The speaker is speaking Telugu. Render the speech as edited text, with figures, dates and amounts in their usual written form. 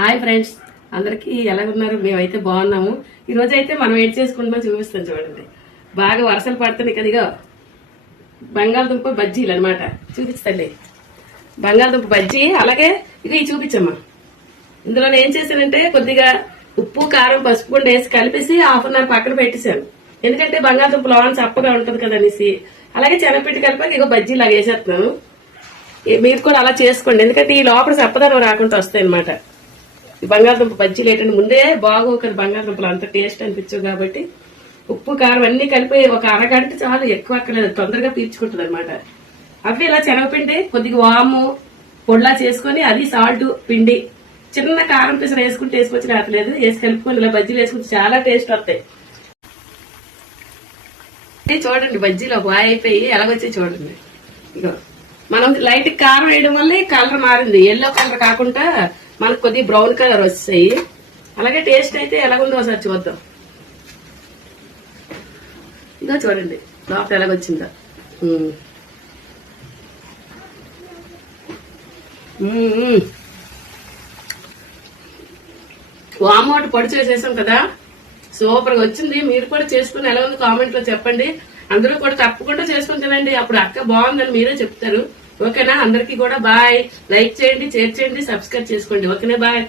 హాయ్ ఫ్రెండ్స్, అందరికి ఎలా ఉన్నారు? మేమైతే బాగున్నాము. ఈ రోజు అయితే మనం ఏం చేసుకుంటున్నాం చూపిస్తాం చూడండి. బాగా వర్షాలు పడుతున్నాయి కదిగా. బంగాళదుంప బజ్జీలు అనమాట. చూపిస్తండి బంగాళదుంప బజ్జీ. అలాగే ఇది చూపించమ్మా. ఇందులో నేను ఏం చేశానంటే కొద్దిగా ఉప్పు కారం పసుపు కూడా వేసి కలిపేసి హాఫ్ అన్ అవర్ పక్కన పెట్టేశాను. ఎందుకంటే బంగాళదుంప లోన చప్పగా ఉంటది కదా అనేసి. అలాగే శనగపిండి కలిపాక ఇగో బజ్జీ లాగా వేసేస్తున్నాను. మీరు కూడా అలా చేసుకోండి, ఎందుకంటే ఈ లోపల చప్పదనం రాకుండా వస్తాయి అనమాట. ఈ బంగాళదుంప బజ్జీలు ఏంటంటే ముందే బాగోకరు, బంగాళదుంపలు అంత టేస్ట్ అనిపించవు కాబట్టి ఉప్పు కారం అన్ని కలిపి ఒక అరగంట చాలు, ఎక్కువ అక్కర్లేదు, తొందరగా పీల్చుకుంటుంది అనమాట. అవి ఇలా శనగపిండి కొద్దిగా వాము పొడిలా చేసుకుని అది సాల్ట్ పిండి చిన్న కారం పిసర వేసుకుంటే వేసుకొచ్చి రావట్లేదు, వేసి కలుపుకొని ఇలా బజ్జీలు వేసుకుంటే చాలా టేస్ట్ వస్తాయి. చూడండి బజ్జీలు బాయ్ అయిపోయి ఎలాగొచ్చాయి చూడండి. ఇగో మనం లైట్ కారం వేయడం వల్ల కలర్ మారింది, ఎల్లో కలర్ కాకుండా మనకు కొద్దిగా బ్రౌన్ కలర్ వస్తాయి. అలాగే టేస్ట్ అయితే ఎలాగుందో ఒకసారి చూద్దాం. ఇదో చూడండి లోపల ఎలాగొచ్చిందో. వామోటి పొడి చేసేసాం కదా, సూపర్ గా వచ్చింది. మీరు కూడా చేసుకుని ఎలా ఉంది కామెంట్ లో చెప్పండి. అందరూ కూడా తప్పకుండా చేసుకుని తినండి, అప్పుడు అక్క బాగుందని మీరే చెప్తారు. ఓకేనా? అందరికీ కూడా బాయ్. లైక్ చేయండి, షేర్ చేయండి, సబ్స్క్రైబ్ చేసుకోండి. ఓకేనా? బాయ్.